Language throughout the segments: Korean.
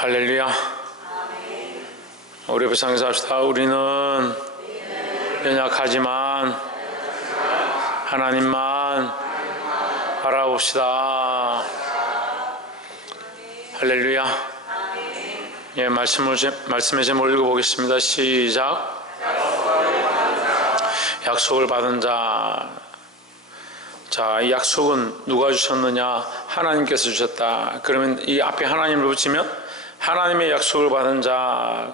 할렐루야. 우리 불쌍해서 합시다. 우리는 연약하지만 하나님만 바라봅시다. 할렐루야. 예, 말씀의 제목을 읽어보겠습니다. 시작. 약속을 받은 자. 자, 이 약속은 누가 주셨느냐? 하나님께서 주셨다. 그러면 이 앞에 하나님을 붙이면 하나님의 약속을 받은 자.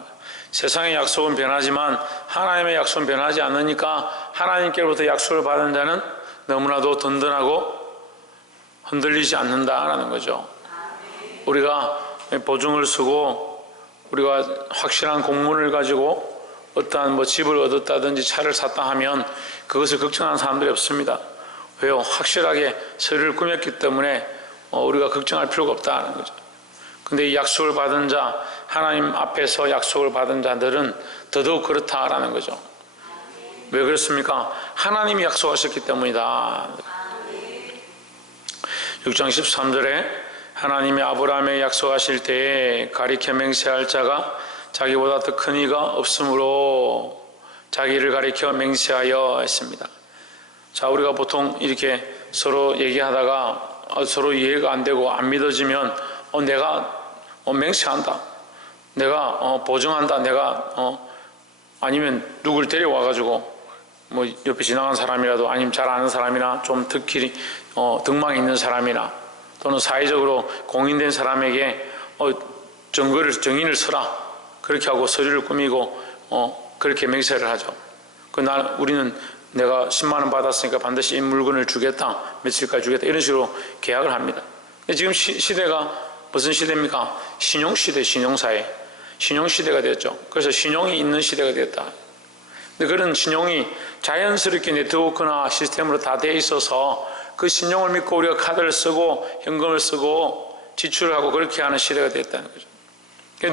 세상의 약속은 변하지만 하나님의 약속은 변하지 않으니까 하나님께로부터 약속을 받은 자는 너무나도 든든하고 흔들리지 않는다라는 거죠. 우리가 보증을 쓰고 우리가 확실한 공문을 가지고 어떠한 집을 얻었다든지 차를 샀다 하면 그것을 걱정하는 사람들이 없습니다. 왜요? 확실하게 서류를 꾸몄기 때문에 우리가 걱정할 필요가 없다는 거죠. 근데 이 약속을 받은 자, 하나님 앞에서 약속을 받은 자들은 더더욱 그렇다라는 거죠. 왜 그렇습니까? 하나님이 약속하셨기 때문이다. 6장 13절에 하나님이 아브라함에게 약속하실 때에 가리켜 맹세할 자가 자기보다 더 큰 이가 없으므로 자기를 가리켜 맹세하여 했습니다. 자, 우리가 보통 이렇게 서로 얘기하다가 서로 이해가 안 되고 안 믿어지면 내가 맹세한다, 내가 보증한다, 내가 아니면 누굴 데려와가지고 뭐 옆에 지나간 사람이라도 아니면 잘 아는 사람이나 좀 특히 덕망이 있는 사람이나 또는 사회적으로 공인된 사람에게 정인을 서라, 그렇게 하고 서류를 꾸미고 그렇게 맹세를 하죠. 우리는 내가 10만 원 받았으니까 반드시 이 물건을 주겠다, 며칠까지 주겠다, 이런 식으로 계약을 합니다. 지금 시대가 무슨 시대입니까? 신용시대, 신용사회. 신용시대가 됐죠. 그래서 신용이 있는 시대가 됐다. 근데 그런 신용이 자연스럽게 네트워크나 시스템으로 다 돼 있어서 그 신용을 믿고 우리가 카드를 쓰고 현금을 쓰고 지출을 하고 그렇게 하는 시대가 됐다는 거죠.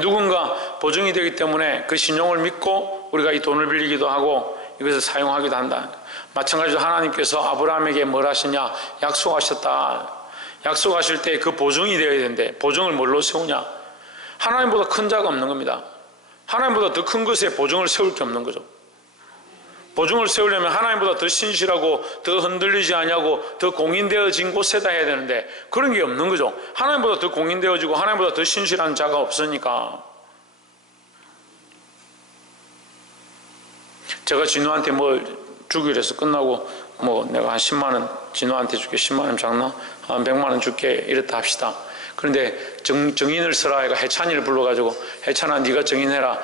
누군가 보증이 되기 때문에 그 신용을 믿고 우리가 이 돈을 빌리기도 하고 이것을 사용하기도 한다. 마찬가지로 하나님께서 아브라함에게 뭘 하시냐? 약속하셨다. 약속하실 때 그 보증이 되어야 되는데 보증을 뭘로 세우냐? 하나님보다 큰 자가 없는 겁니다. 하나님보다 더 큰 것에 보증을 세울 게 없는 거죠. 보증을 세우려면 하나님보다 더 신실하고 더 흔들리지 않냐고 더 공인되어진 곳에다 해야 되는데 그런 게 없는 거죠. 하나님보다 더 공인되어지고 하나님보다 더 신실한 자가 없으니까. 제가 진우한테 뭘 주기로 해서 끝나고 내가 한 10만 원 진우한테 줄게, 10만 원 작나? 한 100만 원 줄게, 이랬다 합시다. 그런데 정인을 써라, 얘가 해찬이를 불러가지고 해찬아 네가 정인해라.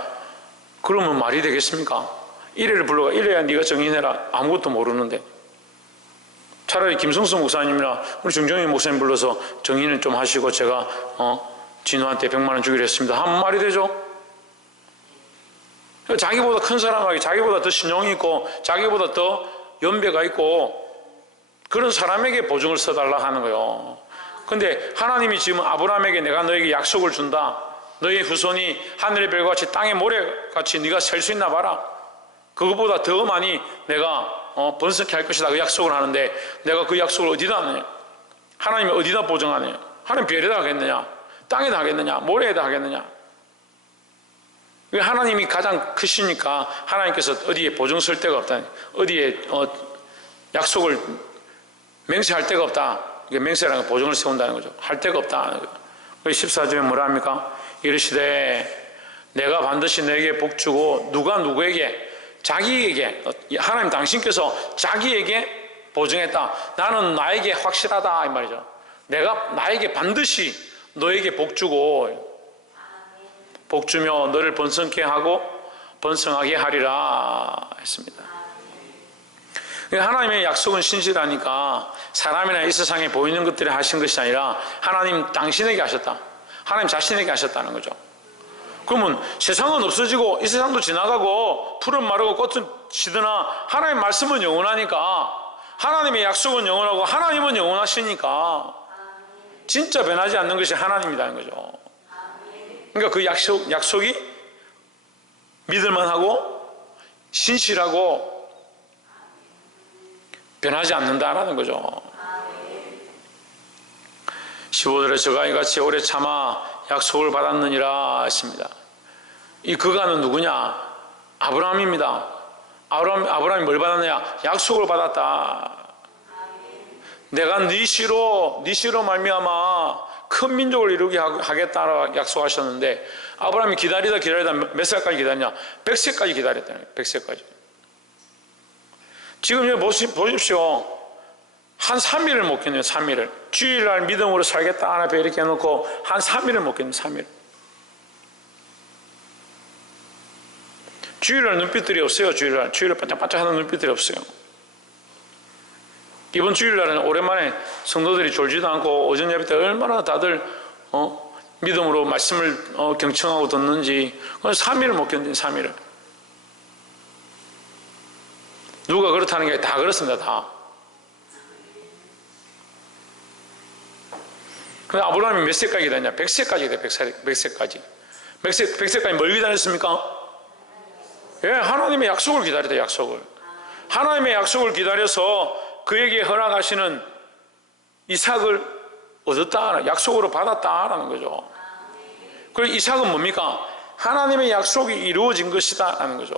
그러면 말이 되겠습니까? 이래를 불러가, 이래야 네가 정인해라. 아무것도 모르는데. 차라리 김성수 목사님이나 우리 정정희 목사님 불러서 정인을 좀 하시고 제가 진우한테 100만 원 주기로 했습니다 하면 말이 되죠? 자기보다 큰 사람에게 자기보다 더 신용이 있고 자기보다 더 연배가 있고 그런 사람에게 보증을 써달라 하는 거예요. 근데 하나님이 지금 아브라함에게 내가 너에게 약속을 준다, 너의 후손이 하늘의 별과 같이 땅의 모래같이 네가 셀 수 있나 봐라, 그것보다 더 많이 내가 번성케 할 것이다, 그 약속을 하는데 내가 그 약속을 어디다 하느냐? 하나님이 어디다 보증하느냐? 하나님 별에다 하겠느냐? 땅에다 하겠느냐? 모래에다 하겠느냐? 하나님이 가장 크시니까 하나님께서 어디에 보증 쓸 데가 없다, 어디에 약속을 맹세할 데가 없다. 이게 맹세라는 건 보증을 세운다는 거죠. 할 데가 없다. 14절에 뭐라 합니까? 이르시되 내가 반드시 너에게 복주고 누가 누구에게? 자기에게, 하나님 당신께서 자기에게 보증했다. 나는 나에게 확실하다 이 말이죠. 내가 나에게 반드시 너에게 복주고 복주며 너를 번성케 하고 번성하게 하리라 했습니다. 하나님의 약속은 신실하니까 사람이나 이 세상에 보이는 것들이 하신 것이 아니라 하나님 당신에게 하셨다, 하나님 자신에게 하셨다는 거죠. 그러면 세상은 없어지고 이 세상도 지나가고 풀은 마르고 꽃은 지드나 하나님의 말씀은 영원하니까, 하나님의 약속은 영원하고 하나님은 영원하시니까 진짜 변하지 않는 것이 하나님이라는 거죠. 그러니까 그 약속이 믿을만하고 신실하고 변하지 않는다라는 거죠. 15절에 저가 이같이 오래 참아 약속을 받았느니라 했습니다. 이 그가는 누구냐? 아브라함입니다. 아브라함이 뭘 받았느냐? 약속을 받았다. 내가 네 씨로 말미암아 큰 민족을 이루게 하겠다라고 약속하셨는데 아브라함이 기다리다 몇 살까지 기다렸냐? 100세까지 기다렸다는 거예요. 100세까지. 지금 여기 보십시오. 한 3일을 못 견뎌요. 3일을. 주일날 믿음으로 살겠다 하나 앞에 이렇게 해놓고 한 3일을 못 견뎌요. 3일. 주일날 눈빛들이 없어요. 주일날 반짝반짝하는 눈빛들이 없어요. 이번 주일날은 오랜만에 성도들이 졸지도 않고 오전 예배 때 얼마나 다들 믿음으로 말씀을 경청하고 듣는지 3일을 못 견딘 3일을. 누가 그렇다는 게 다 그렇습니다. 다. 근데 아브라함이 몇 세까지 기다렸냐? 100세까지 기다려. 100세까지. 100세까지 뭘 기다렸습니까? 예, 하나님의 약속을 기다렸다. 약속을. 하나님의 약속을 기다려서 그에게 허락하시는 이삭을 얻었다. 약속으로 받았다라는 거죠. 그리고 이삭은 뭡니까? 하나님의 약속이 이루어진 것이다 라는 거죠.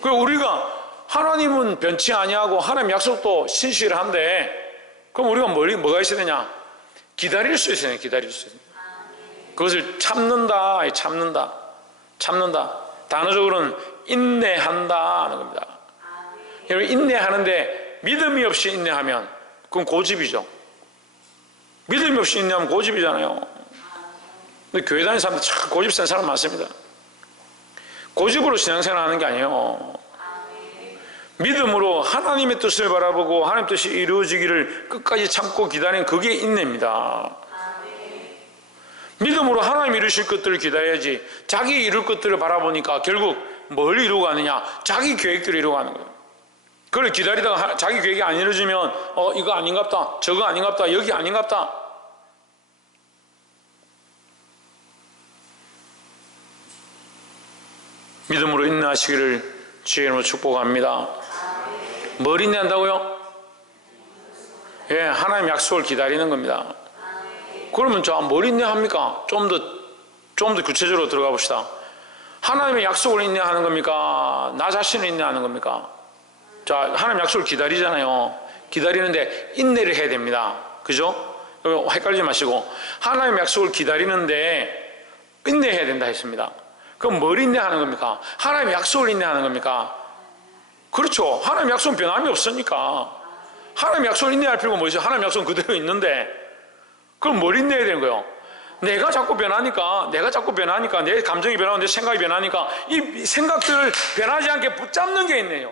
그리고 우리가 하나님은 변치 아니하고 하나님 약속도 신실한데 그럼 우리가 뭐가 있어야 되냐? 기다릴 수 있어야 돼요. 기다릴 수 있어요. 그것을 참는다. 단어적으로는 인내한다 하는 겁니다. 여러분 인내하는데 믿음이 없이 인내하면 그건 고집이죠. 믿음이 없이 인내하면 고집이잖아요. 근데 교회 다니는 사람들 참 고집 센 사람 많습니다. 고집으로 신앙생활 하는 게 아니에요. 믿음으로 하나님의 뜻을 바라보고 하나님의 뜻이 이루어지기를 끝까지 참고 기다리는 그게 인내입니다. 믿음으로 하나님 이루실 것들을 기다려야지 자기 이룰 것들을 바라보니까 결국 뭘 이루고 가느냐? 자기 계획들을 이루고 가는 거예요. 그걸 기다리다가 자기 계획이 안 이루어지면 이거 아닌갑다, 저거 아닌갑다, 여기 아닌갑다. 믿음으로 인내하시기를 주의 이름으로 축복합니다. 뭘 인내한다고요? 예, 하나님 약속을 기다리는 겁니다. 그러면 뭘 인내합니까? 좀 더 구체적으로 들어가 봅시다. 하나님의 약속을 인내하는 겁니까? 나 자신을 인내하는 겁니까? 자, 하나님 약속을 기다리잖아요. 기다리는데 인내를 해야 됩니다. 그죠? 헷갈리지 마시고 하나님 약속을 기다리는데 인내해야 된다 했습니다. 그럼 뭘 인내하는 겁니까? 하나님 약속을 인내하는 겁니까? 그렇죠. 하나님 약속은 변함이 없으니까 하나님 약속을 인내할 필요가 뭐 있어요? 하나님 약속은 그대로 있는데 그럼 뭘 인내해야 되는 거예요? 내가 자꾸 변하니까 내 감정이 변하고 내 생각이 변하니까 이 생각들을 변하지 않게 붙잡는 게 있네요.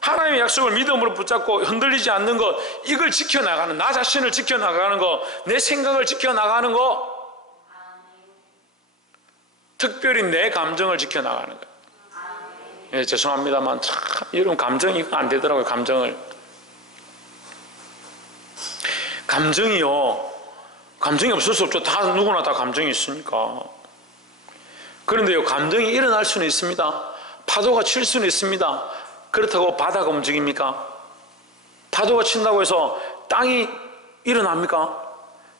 하나님의 약속을 믿음으로 붙잡고 흔들리지 않는 것, 이걸 지켜나가는, 나 자신을 지켜나가는 것, 내 생각을 지켜나가는 것, 특별히 내 감정을 지켜나가는 것. 예, 죄송합니다만 참 이런 감정이 안 되더라고요. 감정이 없을 수 없죠. 누구나 다 감정이 있으니까. 그런데요, 감정이 일어날 수는 있습니다. 파도가 칠 수는 있습니다. 그렇다고 바다가 움직입니까? 파도가 친다고 해서 땅이 일어납니까?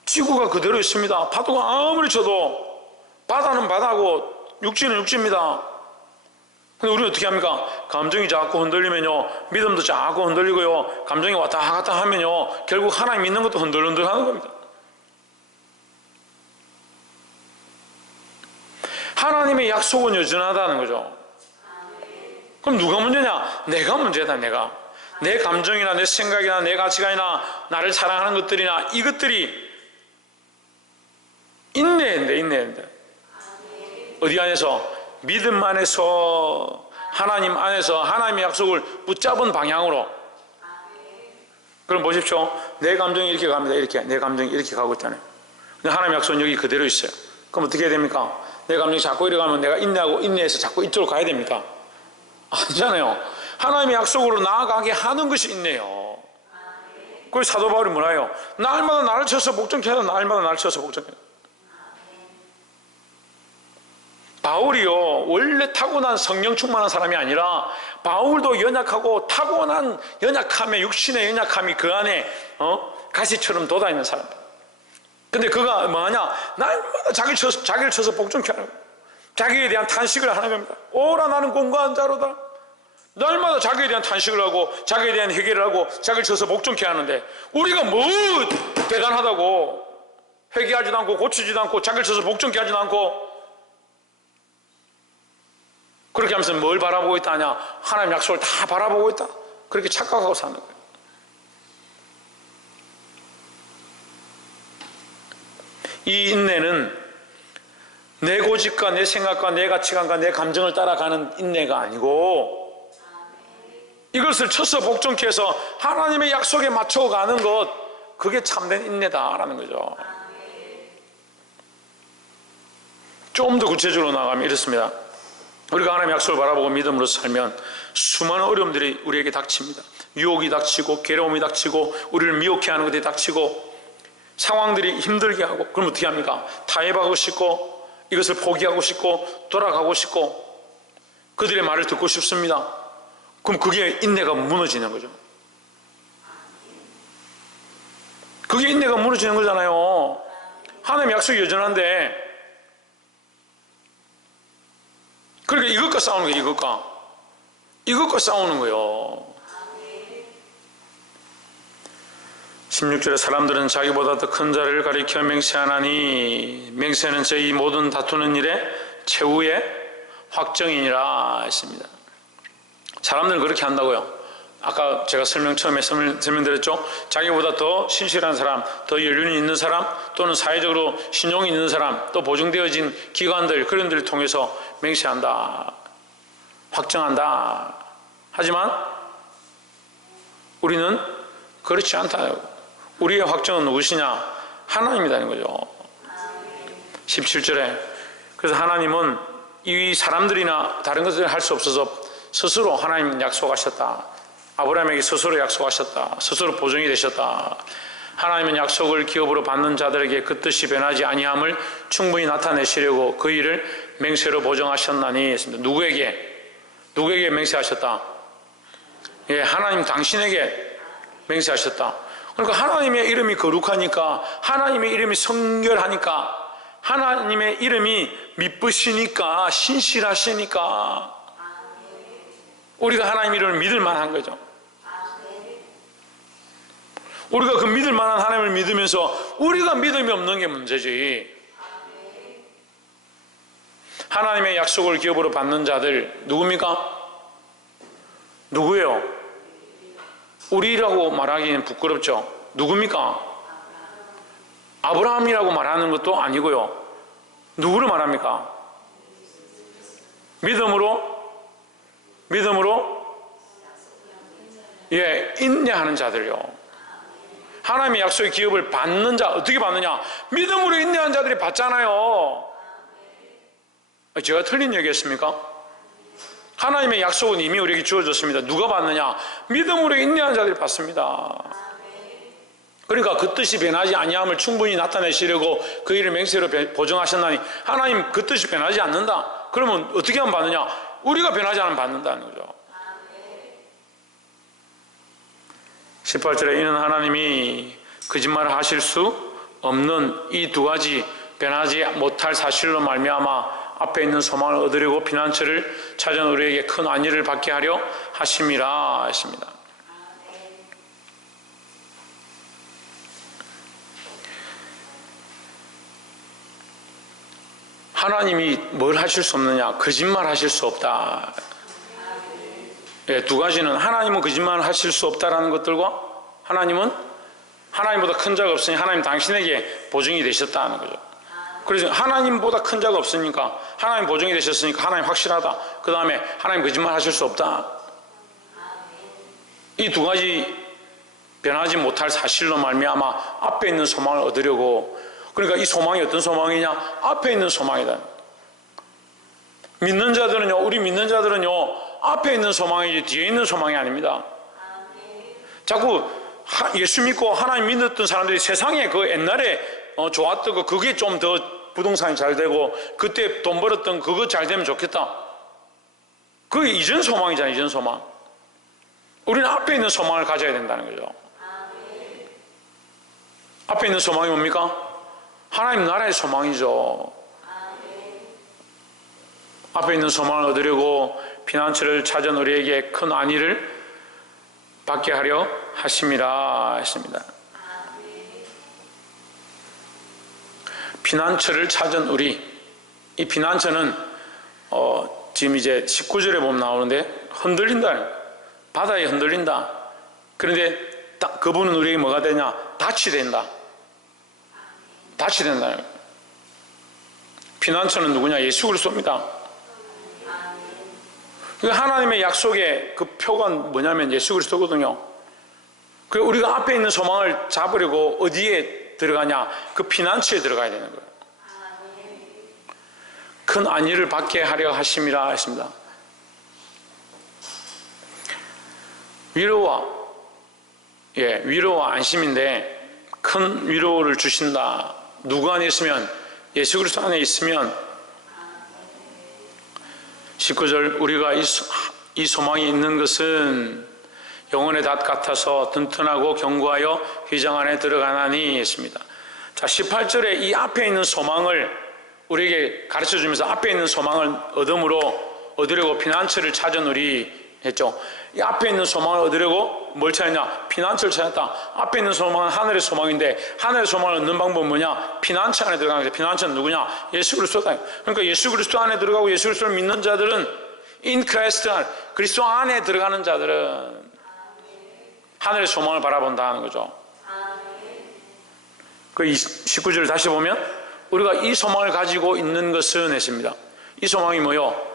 지구가 그대로 있습니다. 파도가 아무리 쳐도 바다는 바다고 육지는 육지입니다. 근데 우리는 어떻게 합니까? 감정이 자꾸 흔들리면요, 믿음도 자꾸 흔들리고요, 감정이 왔다 갔다 하면요, 결국 하나님 믿는 것도 흔들흔들 하는 겁니다. 하나님의 약속은 여전하다는 거죠. 그럼 누가 문제냐? 내가 문제다. 내 감정이나 내 생각이나 내 가치관이나 나를 사랑하는 것들이나 이것들이 인내한다. 어디 안에서? 믿음 안에서, 하나님 안에서 하나님의 약속을 붙잡은 방향으로. 그럼 보십시오. 내 감정이 이렇게 갑니다. 내 감정이 이렇게 가고 있잖아요. 근데 하나님의 약속은 여기 그대로 있어요. 그럼 어떻게 해야 됩니까? 내 감정이 자꾸 이래 가면 내가 인내해서 자꾸 이쪽으로 가야 됩니까? 아니잖아요. 하나님의 약속으로 나아가게 하는 것이 인내요. 그래서 사도 바울이 뭐라 해요? 날마다 나를 쳐서 복종케 하라. 날마다 나를 쳐서 복종케 하라. 바울이요, 원래 타고난 성령 충만한 사람이 아니라 바울도 연약하고 타고난 연약함에, 육신의 연약함이 그 안에 가시처럼 돋아있는 사람. 근데 그가 뭐하냐? 날마다 자기를 쳐서 복종케 하는 거예요. 자기에 대한 탄식을 하는 겁니다. 오라 나는 공고한 자로다. 날마다 자기에 대한 탄식을 하고 자기에 대한 회개를 하고 자기를 쳐서 복종케 하는데, 우리가 뭐 대단하다고 회개하지도 않고 고치지도 않고 자기를 쳐서 복종케 하지도 않고 그렇게 하면서 뭘 바라보고 있다 하냐? 하나님 약속을 다 바라보고 있다. 그렇게 착각하고 사는 거예요. 이 인내는 내 고집과 내 생각과 내 가치관과 내 감정을 따라가는 인내가 아니고, 이것을 쳐서 복종케 해서 하나님의 약속에 맞춰가는 것, 그게 참된 인내다라는 거죠. 좀 더 구체적으로 나가면 이렇습니다. 우리가 하나님의 약속을 바라보고 믿음으로 살면 수많은 어려움들이 우리에게 닥칩니다. 유혹이 닥치고 괴로움이 닥치고 우리를 미혹해 하는 것들이 닥치고 상황들이 힘들게 하고, 그럼 어떻게 합니까? 타협하고 싶고 이것을 포기하고 싶고 돌아가고 싶고 그들의 말을 듣고 싶습니다. 그럼 그게 인내가 무너지는 거죠. 그게 인내가 무너지는 거잖아요. 하나님의 약속이 여전한데, 그러니까 이것과 싸우는 거예요. 이것과 싸우는 거예요. 16절에 사람들은 자기보다 더 큰 자를 가리켜 맹세하나니 맹세는 저희 모든 다투는 일의 최후의 확정이니라 했습니다. 사람들은 그렇게 한다고요. 아까 제가 처음에 설명드렸죠. 자기보다 더 신실한 사람, 더 연륜이 있는 사람, 또는 사회적으로 신용이 있는 사람, 또 보증되어진 기관들, 그런 데를 통해서 맹세한다, 확정한다. 하지만 우리는 그렇지 않다. 우리의 확정은 누구시냐? 하나님이라는 거죠. 17절에 그래서 하나님은 이 사람들이나 다른 것들을 할 수 없어서 스스로 하나님 약속하셨다. 아브라함에게 스스로 약속하셨다. 스스로 보증이 되셨다. 하나님은 약속을 기업으로 받는 자들에게 그 뜻이 변하지 아니함을 충분히 나타내시려고 그 일을 맹세로 보증하셨나니 했습니다. 누구에게 맹세하셨다? 예, 하나님 당신에게 맹세하셨다. 그러니까 하나님의 이름이 거룩하니까, 하나님의 이름이 성결하니까, 하나님의 이름이 미쁘시니까, 신실하시니까 우리가 하나님 이름을 믿을 만한 거죠. 우리가 그 믿을 만한 하나님을 믿으면서 우리가 믿음이 없는 게 문제지. 하나님의 약속을 기업으로 받는 자들 누굽니까? 누구예요? 우리라고 말하기는 부끄럽죠. 누굽니까? 아브라함이라고 말하는 것도 아니고요. 누구를 말합니까? 믿음으로 예, 인내하는 자들요. 하나님의 약속의 기업을 받는 자, 어떻게 받느냐? 믿음으로 인내한 자들이 받잖아요. 제가 틀린 얘기했습니까? 하나님의 약속은 이미 우리에게 주어졌습니다. 누가 받느냐? 믿음으로 인내한 자들이 받습니다. 그러니까 그 뜻이 변하지 아니함을 충분히 나타내시려고 그 일을 맹세로 보증하셨나니, 하나님 그 뜻이 변하지 않는다. 그러면 어떻게 하면 받느냐? 우리가 변하지 않으면 받는다는 거죠. 18절에 이는 하나님이 거짓말을 하실 수 없는 이 두 가지 변하지 못할 사실로 말미암아 앞에 있는 소망을 얻으려고 피난처를 찾은 우리에게 큰 안위를 받게 하려 하심이라 했습니다. 하나님이 뭘 하실 수 없느냐? 거짓말 하실 수 없다. 예, 두 가지는, 하나님은 거짓말 하실 수 없다라는 것들과 하나님은 하나님보다 큰 자가 없으니 하나님 당신에게 보증이 되셨다는 거죠. 그래서 하나님보다 큰 자가 없으니까 하나님 보증이 되셨으니까 하나님 확실하다. 그 다음에 하나님 거짓말 하실 수 없다. 이 두 가지 변하지 못할 사실로 말미암아 앞에 있는 소망을 얻으려고, 그러니까 이 소망이 어떤 소망이냐? 앞에 있는 소망이다. 믿는 자들은요, 우리 믿는 자들은요, 앞에 있는 소망이지 뒤에 있는 소망이 아닙니다. 자꾸 예수 믿고 하나님 믿었던 사람들이 세상에 그 옛날에 좋았던 거, 그게 좀 더 부동산이 잘 되고 그때 돈 벌었던 그거 잘 되면 좋겠다. 그게 이전 소망이잖아요. 이전 소망. 우리는 앞에 있는 소망을 가져야 된다는 거죠. 앞에 있는 소망이 뭡니까? 하나님 나라의 소망이죠. 앞에 있는 소망을 얻으려고 피난처를 찾은 우리에게 큰 안위를 받게 하려 하심이라 했습니다. 피난처를 찾은 우리, 이 피난처는 지금 이제 19절에 보면 나오는데 흔들린다, 바다에 흔들린다. 그런데 그분은 우리에게 뭐가 되냐? 닻이 된다. 닻이 된다. 피난처는 누구냐? 예수 그리스도입니다. 하나님의 약속의 그 표가 뭐냐면 예수 그리스도거든요. 그래서 우리가 앞에 있는 소망을 잡으려고 어디에 들어가냐? 그 피난처에 들어가야 되는 거예요. 큰 안위를 받게 하려 하심이라 했습니다. 위로와 안심인데 큰 위로를 주신다. 누구 안에 있으면? 예수 그리스도 안에 있으면. 19절, 우리가 이 소망이 있는 것은 영혼의 닷 같아서 튼튼하고 견고하여 휘장 안에 들어가나니 했습니다. 자, 18절에 이 앞에 있는 소망을 우리에게 가르쳐 주면서 앞에 있는 소망을 얻으려고 피난처를 찾은 우리 했죠. 이 앞에 있는 소망을 얻으려고 뭘 찾았냐? 피난처를 찾았다. 앞에 있는 소망은 하늘의 소망인데 하늘의 소망을 얻는 방법은 뭐냐? 피난처 안에 들어가는 거죠. 피난처는 누구냐? 예수 그리스도다. 그러니까 예수 그리스도 안에 들어가고 예수 그리스도를 믿는 자들은 in Christ 안에, 그리스도 안에 들어가는 자들은 하늘의 소망을 바라본다 하는 거죠. 그 19절을 다시 보면 우리가 이 소망을 가지고 있는 것은 했습니다. 이 소망이 뭐요?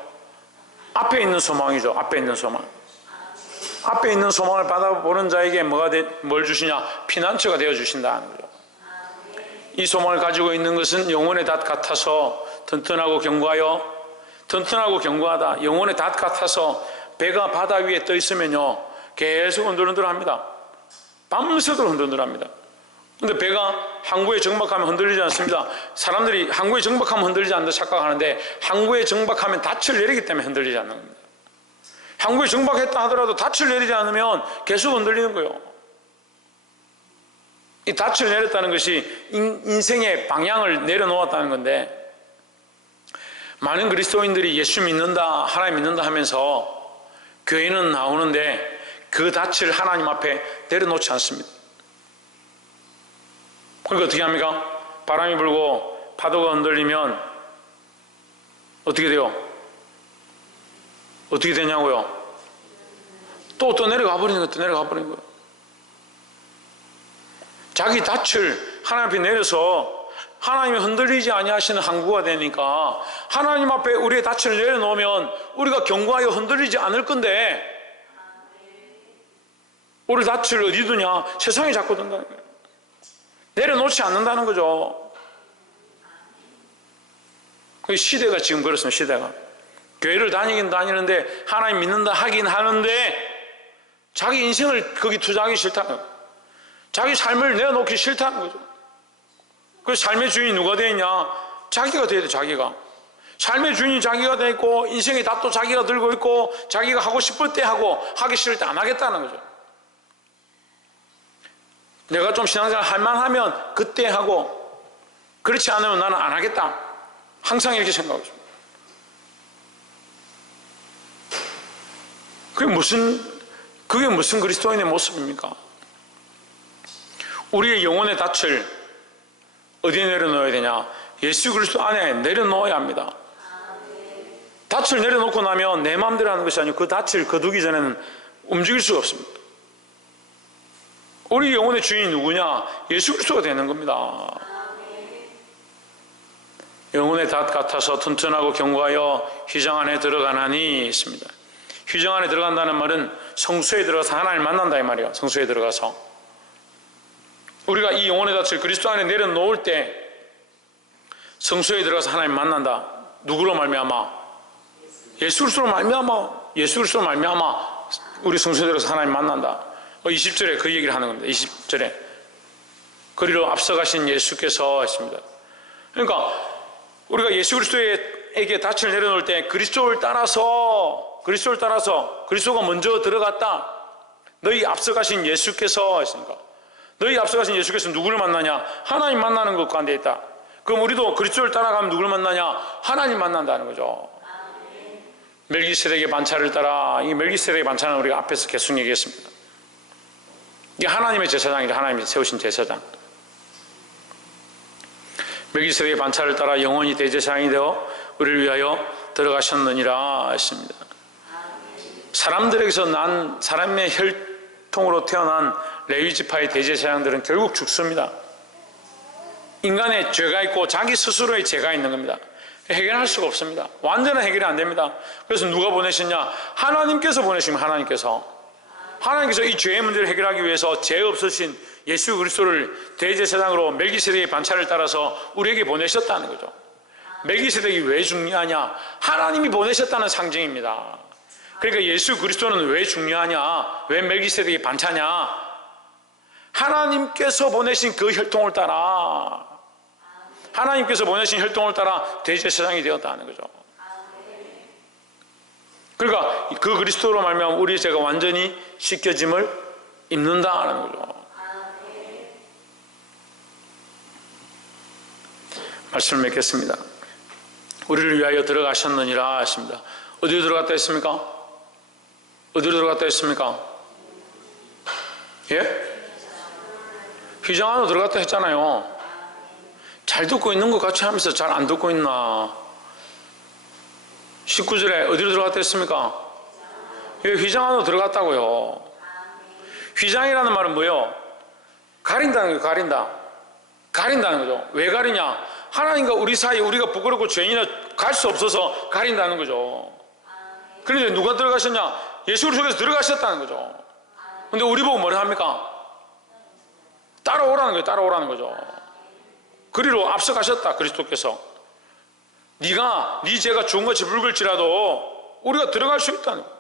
앞에 있는 소망이죠. 앞에 있는 소망. 앞에 있는 소망을 받아보는 자에게 뭘 주시냐? 피난처가 되어 주신다는 거죠. 이 소망을 가지고 있는 것은 영혼의 닷 같아서 튼튼하고 견고하다. 영혼의 닷 같아서 배가 바다 위에 떠 있으면요 계속 흔들흔들합니다. 밤새도록 흔들흔들합니다. 근데 배가 항구에 정박하면 흔들리지 않습니다. 사람들이 항구에 정박하면 흔들리지 않는다 착각하는데 항구에 정박하면 닻을 내리기 때문에 흔들리지 않는 겁니다. 항구에 정박했다 하더라도 닻을 내리지 않으면 계속 흔들리는 거예요. 이 닻을 내렸다는 것이 인생의 방향을 내려놓았다는 건데, 많은 그리스도인들이 예수 믿는다, 하나님 믿는다 하면서 교회는 나오는데 그 닻을 하나님 앞에 내려놓지 않습니다. 그러니까 어떻게 합니까? 바람이 불고 파도가 흔들리면 어떻게 돼요? 어떻게 되냐고요? 또 내려가 버리는 거예요. 자기 닻을 하나님 앞에 내려서 하나님이 흔들리지 아니하시는 항구가 되니까 하나님 앞에 우리의 닻을 내려놓으면 우리가 견고하여 흔들리지 않을 건데, 우리 닻을 어디 두냐? 세상에 잡고 둔다는 거예요. 내려놓지 않는다는 거죠. 시대가 지금 그렇습니다. 시대가 교회를 다니긴 다니는데 하나님 믿는다 하긴 하는데 자기 인생을 거기 투자하기 싫다는 거예요. 자기 삶을 내어놓기 싫다는 거죠. 그 삶의 주인이 누가 되어 있냐? 자기가 되어야 돼. 자기가 삶의 주인이 자기가 되어 있고 인생의 닷도 자기가 들고 있고 자기가 하고 싶을 때 하고 하기 싫을 때 안 하겠다는 거죠. 내가 좀 신앙생활 할만하면 그때 하고 그렇지 않으면 나는 안 하겠다. 항상 이렇게 생각하고 있습니다. 그게 무슨 그리스도인의 모습입니까? 우리의 영혼의 닻을 어디에 내려놓아야 되냐? 예수 그리스도 안에 내려놓아야 합니다. 닻을 내려놓고 나면 내 마음대로 하는 것이 아니고 그 닻을 거두기 전에는 움직일 수가 없습니다. 우리 영혼의 주인이 누구냐? 예수 그리스도가 되는 겁니다. 영혼의 닷 같아서 튼튼하고 견고하여 휘장 안에 들어가나니 있습니다. 휘장 안에 들어간다는 말은 성소에 들어가서 하나님을 만난다 이 말이에요. 성소에 들어가서 우리가 이 영혼의 닻을 그리스도 안에 내려놓을 때 성소에 들어가서 하나님 만난다. 누구로 말미암아? 예수 그리스도로 말미암아 우리 성소에 들어가서 하나님 만난다. 20절에 그 얘기를 하는 겁니다. 20절에 그리로 앞서가신 예수께서 했습니다. 그러니까 우리가 예수 그리스도에게 닻을 내려놓을 때 그리스도를 따라서 그리스도가 먼저 들어갔다. 너희 앞서가신 예수께서 했으니까 너희 앞서가신 예수께서 누구를 만나냐? 하나님 만나는 것 가운데 있다. 그럼 우리도 그리스도를 따라가면 누구를 만나냐? 하나님 만난다는 거죠. 멜기세덱의 반차를 따라, 이 멜기세덱의 반차는 우리가 앞에서 계속 얘기했습니다. 이게 하나님의 제사장이죠. 하나님이 세우신 제사장. 멜기세덱의 반차를 따라 영원히 대제사장이 되어 우리를 위하여 들어가셨느니라 했습니다. 사람들에게서 난 사람의 혈통으로 태어난 레위 지파의 대제사장들은 결국 죽습니다. 인간의 죄가 있고 자기 스스로의 죄가 있는 겁니다. 해결할 수가 없습니다. 완전한 해결이 안 됩니다. 그래서 누가 보내셨냐? 하나님께서 보내시면 하나님께서 이 죄의 문제를 해결하기 위해서 죄 없으신 예수 그리스도를 대제사장으로 멜기세덱의 반차를 따라서 우리에게 보내셨다는 거죠. 멜기세덱이 왜 중요하냐? 하나님이 보내셨다는 상징입니다. 그러니까 예수 그리스도는 왜 중요하냐? 왜 멜기세덱의 반차냐? 하나님께서 보내신 그 혈통을 따라, 하나님께서 보내신 혈통을 따라 대제사장이 되었다는 거죠. 그러니까 그 그리스도로 말미암아 우리의 죄가 완전히 씻겨짐을 입는다는 거죠. 말씀을 맺겠습니다. 우리를 위하여 들어가셨느니라 하십니다. 어디로 들어갔다 했습니까? 어디로 들어갔다 했습니까? 예? 휘장 안으로 들어갔다 했잖아요. 잘 듣고 있는 것 같이 하면서 잘 안 듣고 있나? 19절에 어디로 들어갔다 했습니까? 예, 휘장 안으로 들어갔다고요. 휘장이라는 말은 뭐예요? 가린다는 거예요. 가린다는 거죠. 왜 가리냐? 하나님과 우리 사이에 우리가 부끄럽고 죄인이나 갈 수 없어서 가린다는 거죠. 그런데 누가 들어가셨냐? 예수 그리스도께서 들어가셨다는 거죠. 근데 우리 보고 뭐라 합니까? 따라오라는 거죠. 그리로 앞서가셨다. 그리스도께서 네가 네 죄가 주홍같이 붉을지라도 우리가 들어갈 수 있다는 거예요.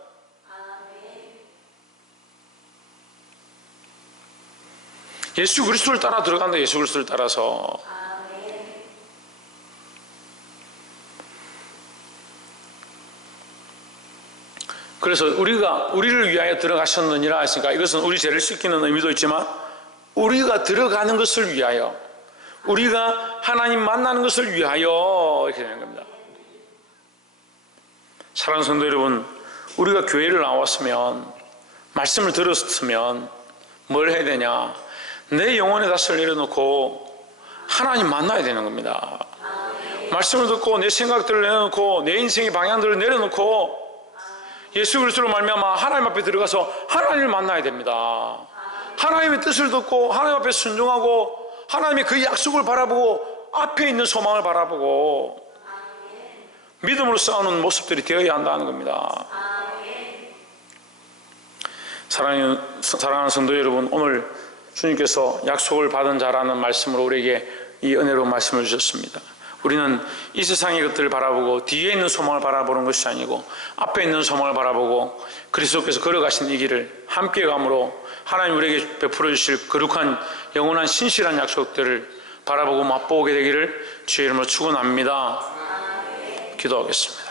예수 그리스도를 따라 들어간다. 예수 그리스도를 따라서. 그래서 우리를 위하여 들어가셨느니라 했으니까 이것은 우리 죄를 씻기는 의미도 있지만 우리가 들어가는 것을 위하여, 우리가 하나님 만나는 것을 위하여 이렇게 되는 겁니다. 사랑하는 성도 여러분, 우리가 교회를 나왔으면, 말씀을 들었으면 뭘 해야 되냐? 내 영혼의 낯을 내려놓고 하나님 만나야 되는 겁니다. 말씀을 듣고 내 생각들을 내려놓고 내 인생의 방향들을 내려놓고 예수 그리스도로 말미암아 하나님 앞에 들어가서 하나님을 만나야 됩니다. 하나님의 뜻을 듣고 하나님 앞에 순종하고 하나님의 그 약속을 바라보고 앞에 있는 소망을 바라보고 믿음으로 싸우는 모습들이 되어야 한다는 겁니다. 사랑하는 성도 여러분, 오늘 주님께서 약속을 받은 자라는 말씀으로 우리에게 이 은혜로운 말씀을 주셨습니다. 우리는 이 세상의 것들을 바라보고 뒤에 있는 소망을 바라보는 것이 아니고 앞에 있는 소망을 바라보고 그리스도께서 걸어가신 이 길을 함께 감으로 하나님 우리에게 베풀어 주실 거룩한 영원한 신실한 약속들을 바라보고 맛보게 되기를 주의 이름으로 축원합니다. 기도하겠습니다.